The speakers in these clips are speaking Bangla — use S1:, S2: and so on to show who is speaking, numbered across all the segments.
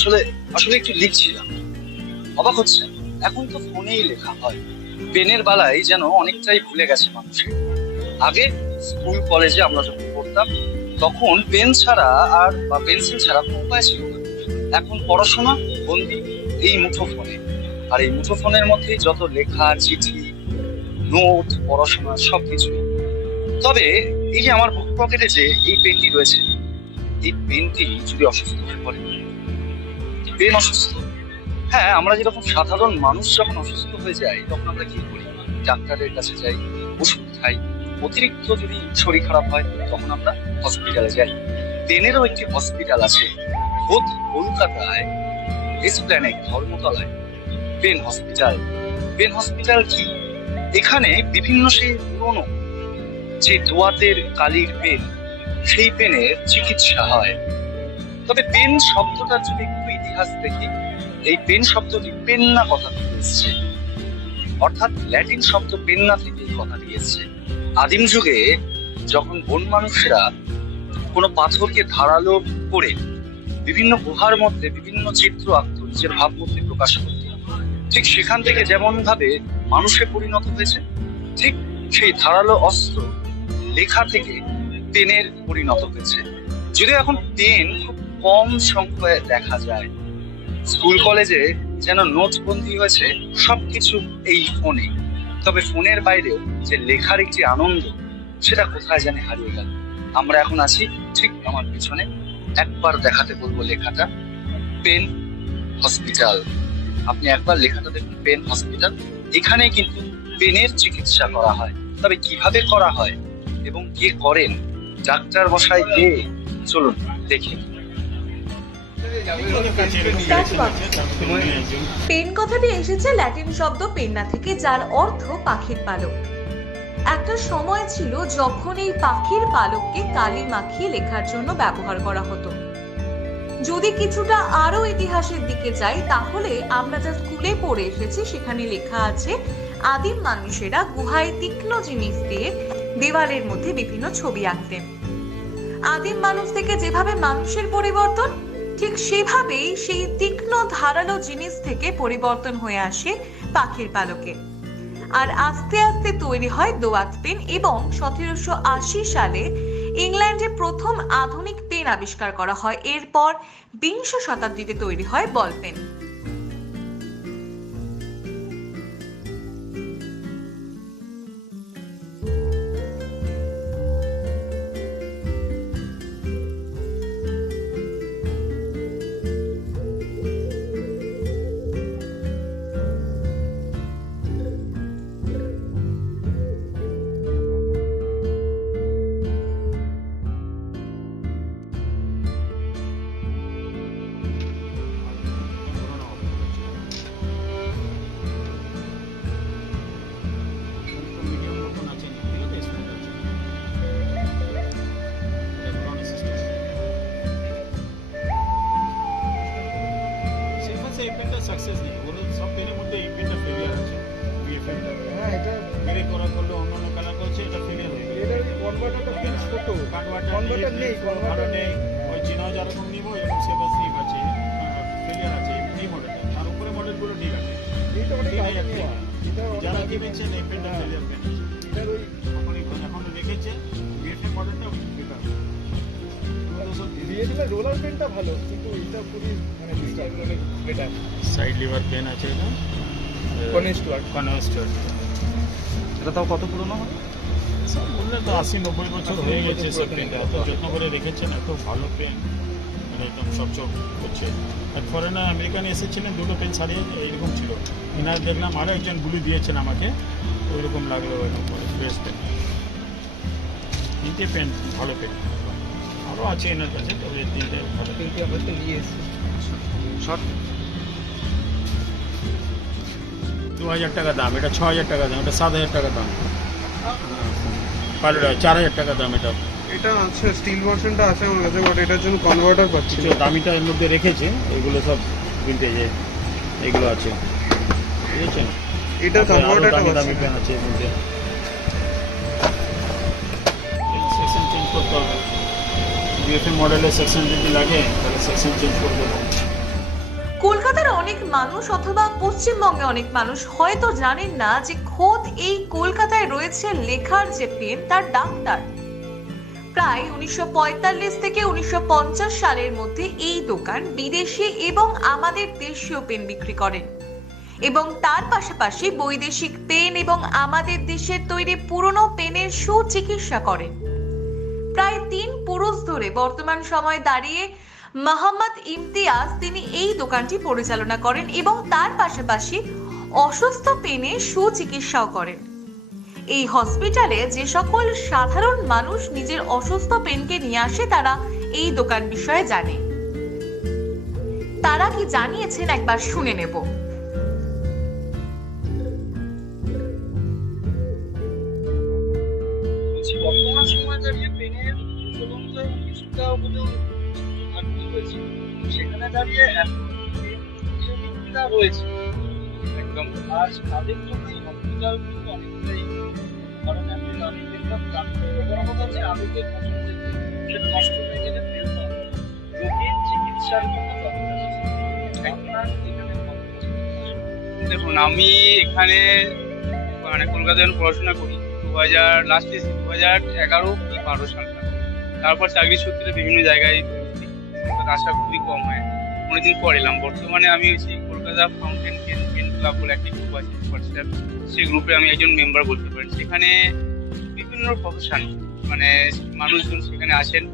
S1: আসলে আসলে একটু লিখছিলাম। অবাক হচ্ছে। এখন তো ফোনেই লেখা হয়। পেনের বেলায় যেন অনেকটাই ভুলে গেছে মানুষের আগে স্কুল, কলেজে আমরা যখন পড়তাম, তখন পেন ছাড়া আর, বা পেন্সিল ছাড়া কোনো উপায় ছিল না। এখন পড়াশোনা, বন্দি, এই মুঠো ফোনে আর এই মুঠো ফোনের মধ্যেই যত লেখা, চিঠি, নোট, পড়াশোনা, সবকিছুই। তবে এই যে আমার বুক পকেটে যে এই পেনটি রয়েছে, এই পেনটি যদি অসুস্থ হয়ে পড়ে পেন অসুস্থ হ্যাঁ আমরা যেরকম সাধারণ মানুষ যখন অসুস্থ হয়ে যায় তখন আমরা কি করি? ডাক্তারের কাছে যাই, ওষুধ খাই। অতিরিক্ত যদি শরীর খারাপ হয়, তখন আমরা হসপিটালে যাই। পেনেরও একটি হসপিটাল আছে খোদ কলকাতায় এসপ্ল্যানেক ধর্মতলায়। পেন হসপিটাল পেন হসপিটাল কি? এখানে বিভিন্ন সেই পুরনো যে দোয়াতের কালির পেন, সেই পেনের চিকিৎসা হয়। তবে পেন শব্দটা যদি ইতিহাস দেখি এই পেন শব্দটি পেন্না কথা থেকে এসছে। অর্থাৎ ল্যাটিন শব্দ পেন্না থেকে এই কথাটি এসছে। আদিম যুগে যখন বন মানুষেরা কোনো পাথরকে ধারালো করে বিভিন্ন গুহার মধ্যে বিভিন্ন চিত্র আঁকত, নিজের ভাবমূর্তি প্রকাশ করত, ঠিক সেখান থেকে যেমন ভাবে মানুষে পরিণত হয়েছে, ঠিক সেই ধারালো অস্ত্র লেখা থেকে পেনের পরিণত হয়েছে। যদিও এখন পেন খুব কম সংখ্যায় দেখা যায়। স্কুল, কলেজে যেন নোটবন্দি হয়েছে সবকিছু এই ফোনে। তবে ফোনের বাইরেও যে লেখার একটি আনন্দ, সেটা কোথায় জানি হারিয়ে গেল? আমরা এখন আছি ঠিক আমার পিছনে। একবার দেখাতে বলব লেখাটা। Pen hospital. আপনি একবার লেখাটা দেখুন, পেন হসপিটাল। এখানে কিন্তু পেনের চিকিৎসা করা হয়। তবে কীভাবে করা হয় এবং কে করেন? ডাক্তার মশাই কে? চলুন, দেখি।
S2: পেন কথাটি এসেছে ল্যাটিন শব্দ পেন্না থেকে, যার অর্থ পাখির পালক। একটা সময় ছিল যখন এই পাখির পালককে কালি মাখিয়ে লেখার জন্য ব্যবহার করা হতো। যদি কিছুটা আরও ইতিহাসের দিকে যাই, তাহলে আমরা যা স্কুলে পড়ে এসেছি, সেখানে লেখা আছে, আদিম মানুষেরা গুহায় তীক্ষ্ণ জিনিস দিয়ে দেওয়ালের মধ্যে বিভিন্ন ছবি আঁকতেন। আদিম মানুষ থেকে যেভাবে মানুষের পরিবর্তন ঠিক সেভাবেই সেই তীক্ষ্ণ ধারালো জিনিস থেকে পরিবর্তন হয়ে আসে পাখির পালকে। আর আস্তে আস্তে তৈরি হয় দোয়াত পেন এবং সতেরোশো আশি সালে ইংল্যান্ডে প্রথম আধুনিক পেন আবিষ্কার করা হয়। এরপর বিংশ শতাব্দীতে তৈরি হয় বল পেন।
S3: নেই ওই যেরকম নিব এরকম স্লিপ আছে ফেলিয়ার আছে এই মডেলটা আর উপরে মডেলগুলো ঠিক আছে।
S4: এইটা অনেক
S3: এই
S4: আগে নেওয়া এটা
S3: যারা এই পেনটা ফেলিয়ার পেন
S4: এটার ওই
S3: এখন রেখেছে বিএফএম মডেলটা বেকার
S4: রিয়েলমি রোলার পেনটা ভালো কিন্তু এটা মানে অনেক বেটার
S3: সাইড লিভার পেন আছে এটা।
S1: তাও কত পুরনো হয়
S3: সব বললে তো আশি নব্বই বছর হয়ে গেছে সে পেনটা এত যত্ন করে রেখেছেন এত ভালো পেন মানে একদম সবচক হচ্ছে। এক ফরেনার আমেরিকান এসেছিলেন দুটো পেন সারিয়ে এইরকম ছিল। এনার দেখলাম আরও একজন গুলি দিয়েছেন আমাকে ওইরকম লাগল ফ্রেশ পেন তিনটে পেন ভালো পেন আরও আছে এনার কাছে তবে তিনটে ভালো
S4: নিয়ে
S1: শর্ট
S3: দু হাজার টাকা দাম এটা ছ হাজার টাকা দাম এটা সাত হাজার টাকা দাম। চার হাজার টাকা দাম এটা।
S4: এটা আছে স্টিল ভার্সনটা আছে আমার কাছে বাট এটার জন্য কনভার্টার পাচ্ছি।
S3: কিছু দামিটা এর মধ্যে রেখেছে এগুলো সব ভিন্টেজে এগুলো আছে। বুঝেছেন?
S4: এটা কনভার্টারটা
S3: দামি আছে এর মধ্যে। সেকশন চেঞ্জ করতে হবে। বিএফএ মডেলের সেকশন যদি লাগে তাহলে সেকশন চেঞ্জ করে দেবো।
S2: কলকাতার অনেক মানুষ অথবা পশ্চিমবঙ্গে অনেক মানুষ হয়তো জানেন না যে খোদ এই কলকাতায় রয়েছে লেখার যে পেন, তার ডাক্তার। প্রায় উনিশশো পঁয়তাল্লিশ থেকে উনিশশো পঞ্চাশ সালের মধ্যে এই দোকান বিদেশি এবং আমাদের দেশীয় পেন বিক্রি করেন। এবং তার পাশাপাশি বৈদেশিক পেন এবং আমাদের দেশের তৈরি পুরনো পেনের সুচিকিৎসা করেন। প্রায় তিন পুরুষ ধরে বর্তমান সময়ে দাঁড়িয়ে মোহাম্মদ ইমতিয়াজ তিনি এই দোকানটি পরিচালনা করেন এবং তার পাশাপাশি অসুস্থ পেনে সুচিকিৎসাও করেন। এই হসপিটালে যে সকল সাধারণ মানুষ নিজের অসুস্থ পেনকে নিয়ে আসে, তারা এই দোকান বিষয়ে জানে। তারা কি জানিয়েছেন? একবার শুনে নেব।
S1: বর্তমান সময়ে দাঁড়িয়ে পেনের কিছুটা দাঁড়িয়ে এখন যে রয়েছে। একদম তাদের হসপিটাল কিন্তু অনেকটাই কারণ এখন আমি দেখলাম হচ্ছে আবেগের কষ্ট হয়ে গেলে পাওয়া রোগীর চিকিৎসার জন্য
S5: দেখুন, আমি এখানে মানে কলকাতায় পড়াশোনা করি দু হাজার লাস্টে দু হাজার এগারো কি বারো সালটা। তারপর চাকরি সূত্রে বিভিন্ন জায়গায় আশা খুবই কম হয়। অনেকদিন পর এলাম। বর্তমানে আমি হচ্ছি কলকাতা ফাউন্টেন পেন ক্লাব বলে একটি গ্রুপ আছে হোয়াটসঅ্যাপ সেই গ্রুপে আমি একজন মেম্বার বলতে পারি। সেখানে বিভিন্ন প্রফেশন মানে মানুষজন সেখানে আসেন।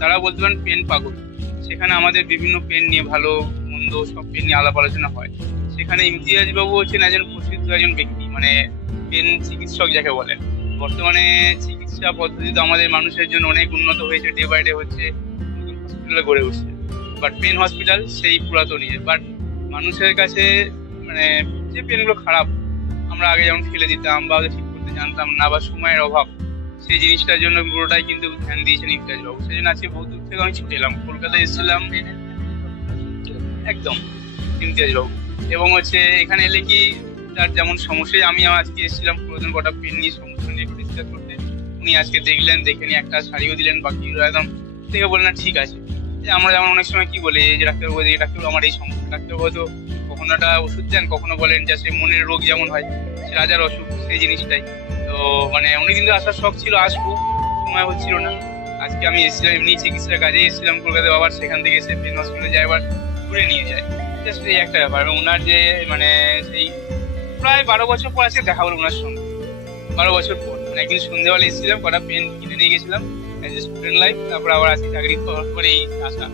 S5: তারা বলতে পারেন পেন পাগল। সেখানে আমাদের বিভিন্ন পেন নিয়ে ভালো, মন্দ সব পেন নিয়ে আলাপ আলোচনা হয়। সেখানে ইমতিয়াজ বাবু হচ্ছেন একজন প্রসিদ্ধ একজন ব্যক্তি মানে পেন চিকিৎসক যাকে বলেন। বর্তমানে চিকিৎসা পদ্ধতি তো আমাদের মানুষের জন্য অনেক উন্নত হয়েছে ডে বাই ডে হচ্ছে। হসপিটালে গড়ে উঠছে। বাট পেন হসপিটাল সেই পুরাতনই। বাট মানুষের কাছে মানে যে পেনগুলো খারাপ, আমরা আগে যেমন ফেলে দিতাম বা ঠিক করতে জানতাম না বা সময়ের অভাব, সেই জিনিসটার জন্য পুরোটাই কিন্তু ধ্যান দিয়েছেন ইমতিয়াজ বাবু। সেই জন্য আজকে বহু দূর থেকে আমি ছুটে এলাম। কলকাতায় এসেছিলাম, একদম ইমতিয়াজ বাবু। এবং হচ্ছে এখানে এলে কি, তার যেমন সমস্যায় আমি আজকে এসেছিলাম পুরোদিন কটা পেন নিয়ে, সমস্যা নিয়ে একটু করতে। উনি আজকে দেখলেন, দেখে নিয়ে একটা শাড়িও দিলেন, বাকিগুলো একদম দেখে বললেন ঠিক আছে। যে আমরা যেমন অনেক সময় কি বলি, যে ডাক্তারবাবু যে ডাক্তারবাবু আমার এই সমস্যা ডাক্তারবাবু হয়তো কখনো একটা ওষুধ দেন, কখনো বলেন যে সে মনের রোগ যেমন হয়, সে রাজার অসুখ, সেই জিনিসটাই। তো মানে উনি কিন্তু আসার শখ ছিল, আসব, সময় হচ্ছিল না। আজকে আমি এসেছিলাম, এমনি চিকিৎসার কাজে এসেছিলাম কলকাতায়, আবার সেখান থেকে এসে পেন হসপিটালে যাই আবার ঘুরে নিয়ে যায়। জাস্ট এই একটা ব্যাপার। ওনার যে মানে সেই প্রায় বারো বছর পর আজকে দেখা হলো ওনার সঙ্গে। বারো বছর পর। মানে একদিন সন্ধ্যেবেলা এসেছিলাম, কটা পেন কিনে নিয়ে গেছিলাম। অ্যাজ স্টুডেন্ট লাইফ তারপর আবার আজকে চাকরি পাওয়ার পরেই আসা।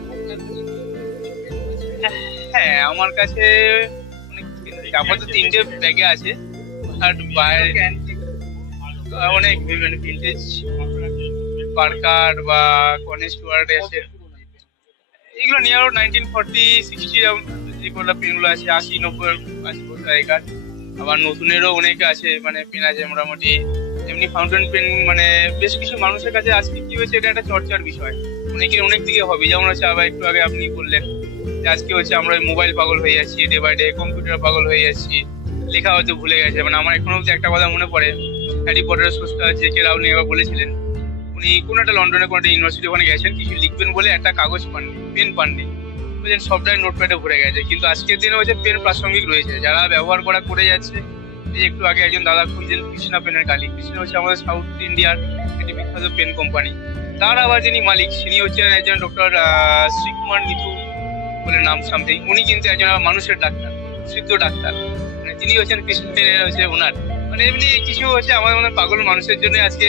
S5: হ্যাঁ আমার কাছে আপাতত তিনটে ব্যাগে আছে। আর বাইরে অনেক মানে ভিন্টেজ পার্কার বা কনেস্ট ওয়ার্ড আছে। এগুলো নিয়ার নাইনটিন ফর্টি সিক্সটি যেগুলো পেনগুলো আছে, আশি, নব্বই, আশি বছর আগেকার। আবার নতুনেরও অনেকে আছে মানে পেন আছে মোটামুটি। এমনি ফাউন্টেন পেন মানে বেশ কিছু মানুষের কাছে আজকে কি হয়েছে এটা একটা চর্চার বিষয়। অনেকের অনেক দিকে হবে। যেমন হচ্ছে আবার একটু আগে আপনি বললেন যে আজকে হচ্ছে আমরা মোবাইল পাগল হয়ে যাচ্ছি ডে বাই ডে কম্পিউটার পাগল হয়ে যাচ্ছি। লেখা হয়তো ভুলে গেছে। মানে আমার এখনও অব্দি একটা কথা মনে পড়ে। হ্যারি পটারের স্রষ্টা জে কে রাউলিং এবার বলেছিলেন, উনি কোনো একটা লন্ডনে কোনো একটা ইউনিভার্সিটি ওখানে গেছেন, কিছু লিখবেন বলে একটা কাগজ পাননি পেন পাননি। বলছেন সবটাই নোটপ্যাডে ভরে গেছে। কিন্তু আজকের দিনে হচ্ছে পেন প্রাসঙ্গিক রয়েছে। যারা ব্যবহার করা করে যাচ্ছে একটু আগে একজন দাদা খুঁজছেন, কৃষ্ণা পেনের কালি। কৃষ্ণা হচ্ছে আমাদের সাউথ ইন্ডিয়ার একটি বিখ্যাত পেন কোম্পানি তার আবার যিনি মালিক তিনি হচ্ছেন একজন ডক্টর শ্রীকুমার নিতু বলে নাম সামথিং উনি কিন্তু একজন মানুষের ডাক্তার সিদ্ধ ডাক্তার। মানে তিনি হচ্ছেন কৃষ্ণ পেনের হচ্ছে ওনার। মানে এমনি কিছু হচ্ছে আমাদের মনে পাগল মানুষের জন্য আজকে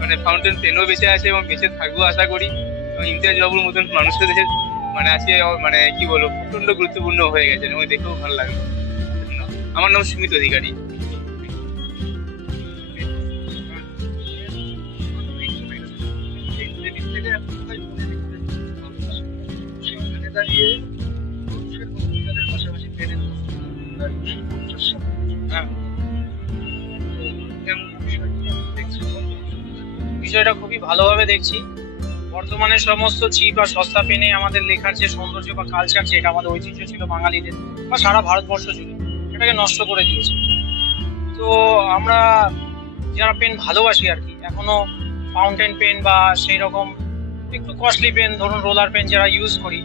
S5: মানে ফাউন্টেন পেনও বেঁচে আছে এবং বেঁচে থাকব আশা করি। এবং ইমতিয়াজ বাবুর মতন মানুষের মানে আজকে মানে কি বলব প্রচণ্ড গুরুত্বপূর্ণ হয়ে গেছে এবং দেখেও ভালো লাগে আমার নাম সুমিত অধিকারী।
S1: দাঁড়িয়ে পাশাপাশি
S5: হ্যাঁ।
S1: বিষয়টা
S6: বিষয়টা খুবই ভালোভাবে দেখছি। বর্তমানে সমস্ত চিপ আর সস্তা পেনে আমাদের লেখার যে সৌন্দর্য বা কালচার যেটা আমাদের ঐতিহ্য ছিল বাঙালিদের বা সারা ভারতবর্ষ জুড়ে সেটাকে নষ্ট করে দিয়েছে। তো আমরা যারা পেন ভালোবাসি আর কি এখনও ফাউন্টেন পেন বা সেই রকম একটু কস্টলি পেন ধরুন রোলার পেন যারা ইউজ করি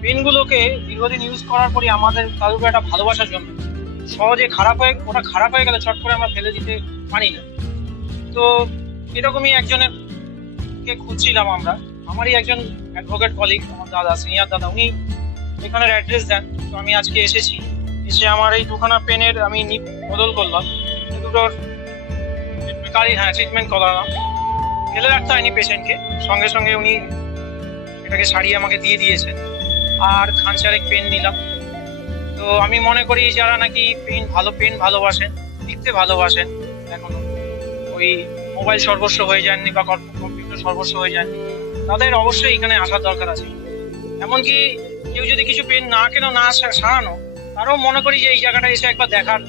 S6: পেনগুলোকে দীর্ঘদিন ইউজ করার পরে আমাদের তাদের উপর একটা ভালোবাসার জন্য সহজে খারাপ হয়ে ওটা খারাপ হয়ে গেলে চট করে আমরা ফেলে দিতে পারি না। তো এরকমই একজনের কে খুঁজছিলাম আমরা। আমারই একজন অ্যাডভোকেট কলিগ আমার দাদা সিনিয়র দাদা, উনি এখানের অ্যাড্রেস দেন। তো আমি আজকে এসেছি। এসে আমার এই দুখানা পেনের আমি নি- বদল করলাম। দুটোর কারি হ্যাঁ ট্রিটমেন্ট করালাম। ফেলে রাখতে হয়নি পেশেন্টকে সঙ্গে সঙ্গে উনি এটাকে সারিয়ে আমাকে দিয়ে দিয়েছেন। আর খানচারেক পেন নিলাম। তো আমি মনে করি যারা নাকি পেন ভালো পেন ভালোবাসেন লিখতে ভালোবাসেন এখন ওই মোবাইল সর্বস্ব হয়ে যাননি বা কম্পিউটার সর্বস্ব হয়ে যাননি তাদের অবশ্যই এখানে আসার দরকার আছে। এমনকি কেউ যদি কিছু পেন না কেন না সারানো তারও মনে করি যে এই জায়গাটা এসে একবার দেখার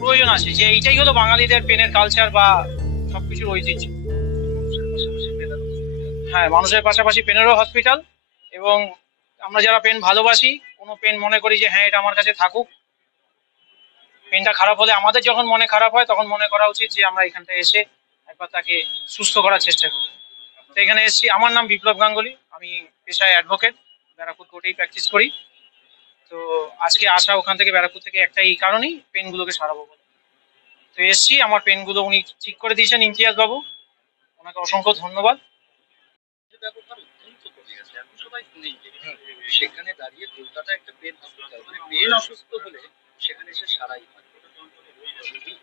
S6: প্রয়োজন আছে যে এইটাই হলো বাঙালিদের পেনের কালচার বা সবকিছুর ঐতিহ্য। হ্যাঁ মানুষের পাশাপাশি পেনেরও হসপিটাল এবং আমরা যারা পেন ভালোবাসি, কোনো পেন মনে করি যে হ্যাঁ এটা আমার কাছে থাকুক। পেনটা খারাপ হলে আমাদের যখন মনে খারাপ হয়, তখন মনে করা উচিত যে, আমরা এখানটা এসে একবার তাকে সুস্থ করার চেষ্টা করি। তো এখানে এসেছি। আমার নাম বিপ্লব গাঙ্গুলি। আমি পেশায় অ্যাডভোকেট ব্যারাকপুর কোর্টেই প্র্যাকটিস করি। তো আজকে আসা ওখান থেকে ব্যারাকপুর থেকে একটাই এই কারণেই পেনগুলোকে সারাবো বলে। তো এসছি। আমার পেনগুলো উনি ঠিক করে দিয়েছেন ইমতিয়াজ বাবু। ওনাকে অসংখ্য ধন্যবাদ।
S7: সেখানে দাঁড়িয়ে কলকাতা একটা পেন হসপিটাল মানে পেন অসুস্থ হলে সেখানে এসে সারাই হয়।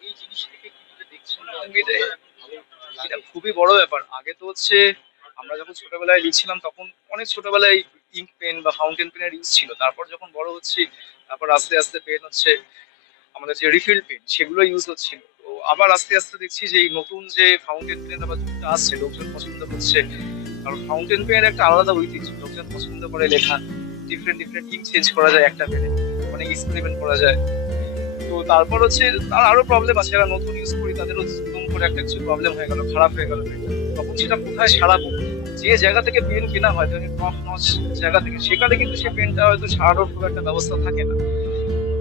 S7: এই- জিনিসটাকে কীভাবে দেখছেন এটা খুবই বড় ব্যাপার। আগে তো হচ্ছে আমরা যখন ছোটবেলায় লিখছিলাম তখন অনেক ছোটবেলায় ইঙ্ক পেন বা ফাউন্টেন পেনের ইউজ ছিল। তারপর যখন বড় হচ্ছি তারপর আস্তে আস্তে পেন হচ্ছে আমাদের যে রিফিল পেন সেগুলো ইউজ হচ্ছিল। তো আবার আস্তে আস্তে দেখছি যে এই নতুন যে ফাউন্টেন পেনের আবার আসছে লোকজন পছন্দ করছে কারণ ফাউন্টেন পেনের একটা আলাদা ঐতিহ্য। লোকজন পছন্দ করে লেখা। ডিফারেন্ট ডিফারেন্ট ইঙ্ক চেঞ্জ করা যায় একটা পেনে অনেক এক্সপেরিমেন্ট করা যায়। তো তারপর হচ্ছে তার আরও প্রবলেম আছে। যারা নতুন ইউজ করি তাদেরও নতুন করে একটা কিছু প্রবলেম হয়ে গেল, খারাপ হয়ে গেল। তখন সেটা কোথায় সারাবো? যে জায়গা থেকে পেন কেনা হয় ধরেন টপ নচ জায়গা থেকে, সেখানে কিন্তু সে পেনটা হয়তো সারানোর খুব একটা ব্যবস্থা থাকে না।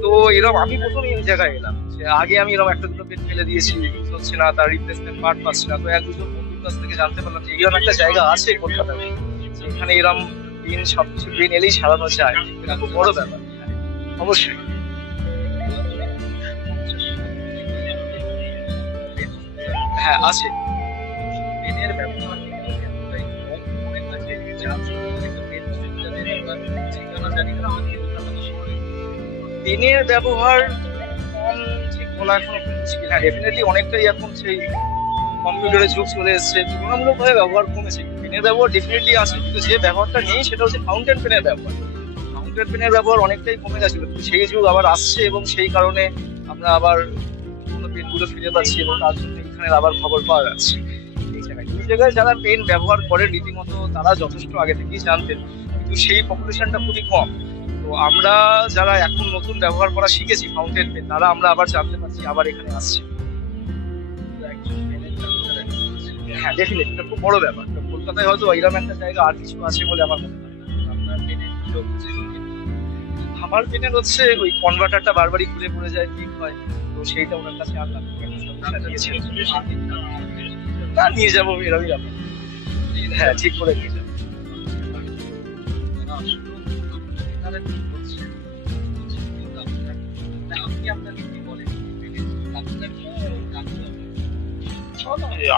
S7: তো এরকম আমি প্রথম এই জায়গায় এলাম। আগে আমি এরকম একটা দুটো পেন ফেলে দিয়েছি। ইউজ হচ্ছে না, তার রিপ্লেসমেন্ট পার্ট পাচ্ছি না। তো এক বন্ধুর কাছ থেকে জানতে পারলাম যে এরকম একটা জায়গা আছে কলকাতায়। যেখানে এরকম পেন সবকিছু পেন এলেই সারানো যায়। খুব বড় ব্যাপার। অবশ্যই। হ্যাঁ আছে। পেনের ব্যবহার পেনের ব্যবহার কম ঠিক বলা এখন মুশকিল হ্যাঁ ডেফিনেটলি অনেকটাই এখন সেই কম্পিউটারের যুগ চলে এসেছে, তুলনামূলকভাবে ব্যবহার কমেছে। পেনের ব্যবহার ডেফিনেটলি আছে, কিন্তু যে ব্যবহারটা নেই, সেটা হচ্ছে ফাউন্টেন পেনের ব্যবহার। ফাউন্টেন পেনের ব্যবহার অনেকটাই কমে গেছিল সেই যুগ আবার আসছে এবং সেই কারণে আমরা আবার পেনগুলো ফিরে পাচ্ছি এবং তার জন্য এখানে আবার খবর পাওয়া যাচ্ছে। এই জায়গায় এই জায়গায় যারা পেন ব্যবহার করে, রীতিমতো তারা যথেষ্ট আগে থেকেই জানতেন, কিন্তু সেই পপুলেশনটা খুবই কম। তো আমরা যারা এখন নতুন ব্যবহার করা শিখেছি ফাউন্টেন পেন তারা আমরা আবার জানতে পারছি, আবার এখানে আসছি। হ্যাঁ ডেফিনেটলি এটা খুব বড় ব্যাপার কলকাতায় হয়তো এরকম একটা জায়গা আর কিছু আছে বলে আমার মনে হয় না। আপনার লোক আমার পেনের হচ্ছে ওই কনভার্টারটা বারবারই ঘুরে পড়ে যায় ঠিক হয় তো সেইটা ওনার কাছে আনলাম না নিয়ে যাব এরকমই ব্যাপার হ্যাঁ ঠিক করে নিয়ে যাব আপনি আপনাকে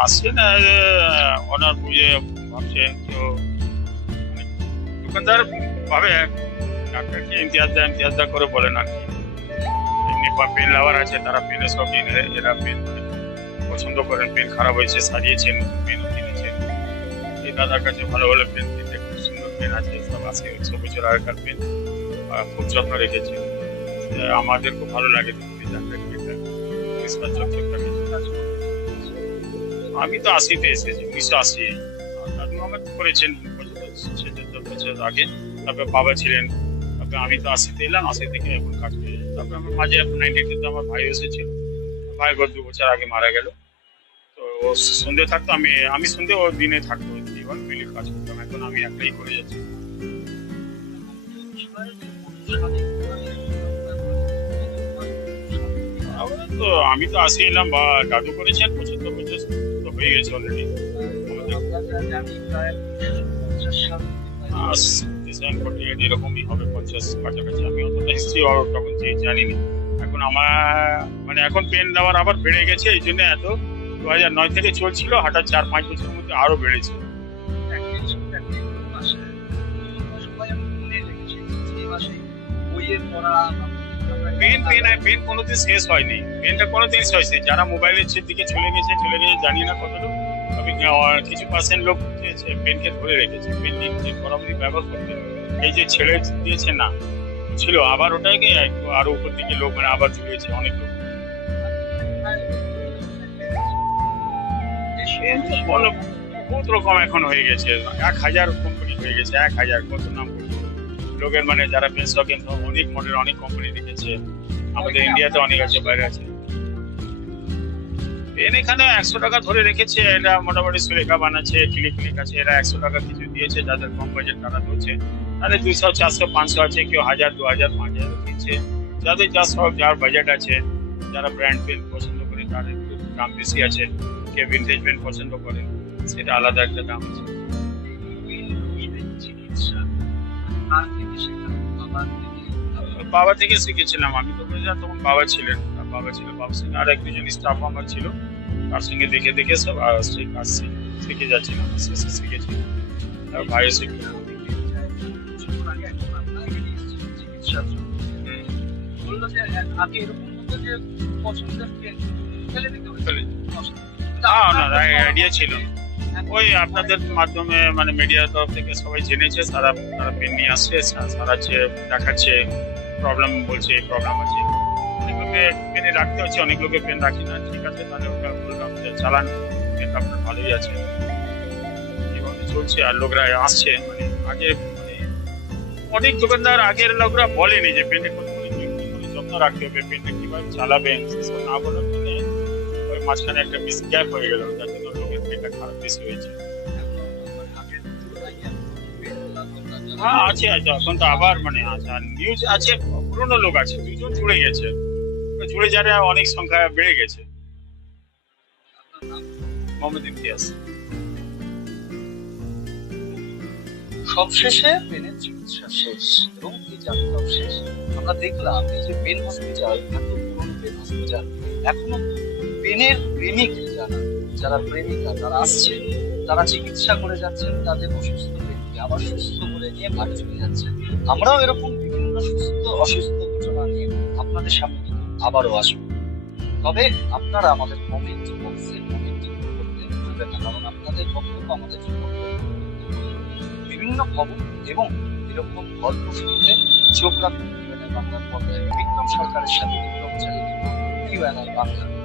S3: আসছে না অনার বুঝে ভাবছে তো দোকানদার ভাবে ডাক্তারকে ইমতিয়াজ দা ইমতিয়াজ দা করে বলেন আর কি এমনি বা পেন লাভার আছে তারা পেনের সব এনে এরা পেন পছন্দ করেন পেন খারাপ হয়েছে সারিয়েছেন নতুন পেনও কিনেছেন এই দাদার কাছে ভালো ভালো পেন কিনতে খুব সুন্দর পেন আছে সব আছে একশো বছর আগেকার পেন খুব যত্ন রেখেছে আমাদের খুব ভালো লাগে দেখতে ডাক্তার পেনটা পরিষ্কার চকচকটা পেন। আমি তো আশিতে এসেছি উনিশশো আশি দাদু আমার করেছেন আগে তারপরে বাবা ছিলেন, তারপরে আমি তো আশিতে এলাম আশি থেকে এখন কাজ করি তারপরে আমার মাঝে এখন নাইনটি টুতে আমার ভাই এসেছিল ভাই গত দু বছর আগে মারা গেল। তো ও সন্ধে থাকতো, আমি আমি সন্ধে ও দিনে থাকতো। জীবন মিলে কাজ করতাম, এখন আমি একটাই করে যাচ্ছি। তো আমি তো আসি এলাম, বা দাদু করেছেন, পঁচাত্তর তো হয়ে গেছে অলরেডি এরকমই হবে পঞ্চাশ কাছাকাছি আমি অতটা হিস্ট্রি তখন যে জানিনি এখন আমার মানে এখন পেন দেওয়ার আবার বেড়ে গেছে এই জন্য এত। দু হাজার নয় থেকে চলছিল হঠাৎ চার পাঁচ বছরের মধ্যে আরও বেড়েছে।
S1: বইয়ের পড়া
S3: পেন পেন পেন কোনোদিন শেষ হয়নি। পেনটা কোনোদিন শেষ হয়নি। যারা মোবাইলের দিকে চলে গেছে চলে গেছে, জানি না কতটুকু, তবে কিছু পার্সেন্ট লোক পেনকে ধরে রেখেছে। পেন নিয়ে বরাবরই ব্যবহার করতে এই যে ছেড়ে দিয়েছে, না, ছিল। আবার ওটাকে আরও উপর দিকে লোক মানে আবার জুড়েছে অনেক লোক। বহুত রকম এখন হয়ে গেছে। এক হাজার কোম্পানি হয়ে গেছে, এক হাজার, কত নাম। লোকের মানে যারা পেন শখেন অনেক মডেল অনেক কোম্পানি রেখেছে আমাদের ইন্ডিয়াতে অনেক আছে বাইরে আছে। পেন এখানে একশো টাকা ধরে রেখেছে এটা মোটামুটি সুলেখা বানাচ্ছে ক্লিক ক্লিক আছে এরা একশো টাকা কিছু দিয়েছে যাদের কম বাজেট তারা ধরছে। তাদের দুইশো চারশো পাঁচশো আছে কেউ হাজার দু হাজার পাঁচ হাজার দিচ্ছে। যাদের যা সব যার বাজেট আছে যারা ব্র্যান্ড পেন পছন্দ করে তাদের একটু দাম বেশি আছে কেউ ভিন্টেজ পেন পছন্দ করে সেটা আলাদা একটা দাম আছে। বাবা থেকে শিখেছিলাম আমি। তো বুঝলাম তখন বাবা ছিলেন। বাবা ছিল বাবার সঙ্গে আর এক দুজন স্টাফ আমার ছিল। তার সঙ্গে দেখে দেখে সব আহ, শিখ- শিখে যাচ্ছিলাম আস্তে শিখেছি আর ভাইও শিখে। না না আইডিয়া ছিল। ওই আপনাদের মাধ্যমে মানে মিডিয়ার তরফ থেকে সবাই জেনেছে সারা তারা পেন নিয়ে আসছে সা- সারাচ্ছে দেখাচ্ছে প্রবলেম বলছে, এই প্রবলেম আছে। অনেক লোকে পেনে রাখতে হচ্ছে অনেক লোকে পেন রাখি না। ঠিক আছে, তাহলে ওটা বললাম যে চালান পেনটা আপনার ভালোই আছে। এভাবে চলছে, আর লোকরা আসছে মানে আগে মানে অনেক দোকানদার আগের লোকরা বলেনি যে পেনে যত্ন রাখতে হবে পেনটা কীভাবে চালাবেন সেসব না বলার জন্য ওই মাঝখানে একটা মিস গ্যাপ হয়ে গেল। লোকের খারাপ বেশি হয়েছে। হ্যাঁ আছে আছে এখন তো আবার মানে নিউজ আছে পুরনো লোক আছে দুজন জুড়ে গেছে। জুড়ে যারা অনেক সংখ্যা বেড়ে গেছে। মোহাম্মদ ইমতিয়াজ
S1: সবশেষে পেনের চিকিৎসা শেষ এবং এই যাত্রাও শেষ। আমরা দেখলাম এই যে পেন হসপিটাল এত পুরনো পেন হসপিটাল এখনও পেনের প্রেমিক যারা যারা প্রেমিকা যারা আসছে, তারা চিকিৎসা করে যাচ্ছেন, তাদের অসুস্থ ব্যক্তি আবার সুস্থ করে নিয়ে বাড়ি চলে যাচ্ছেন আমরাও এরকম বিভিন্ন সুস্থ, অসুস্থ ঘটনা নিয়ে আপনাদের সামনে আবারও আসব। তবে আপনারা আমাদের কমেন্ট বক্সে কমেন্ট করতে ভুলবেন না, কারণ আপনাদের বক্তব্য আমাদের জন্য বিভিন্ন খবর এবং এরকম গল্প শুনতে চোখ রাখুন বাংলার পর্দায়। বিক্রম সরকারের সাথে বিক্রম চালিয়ে বাংলা।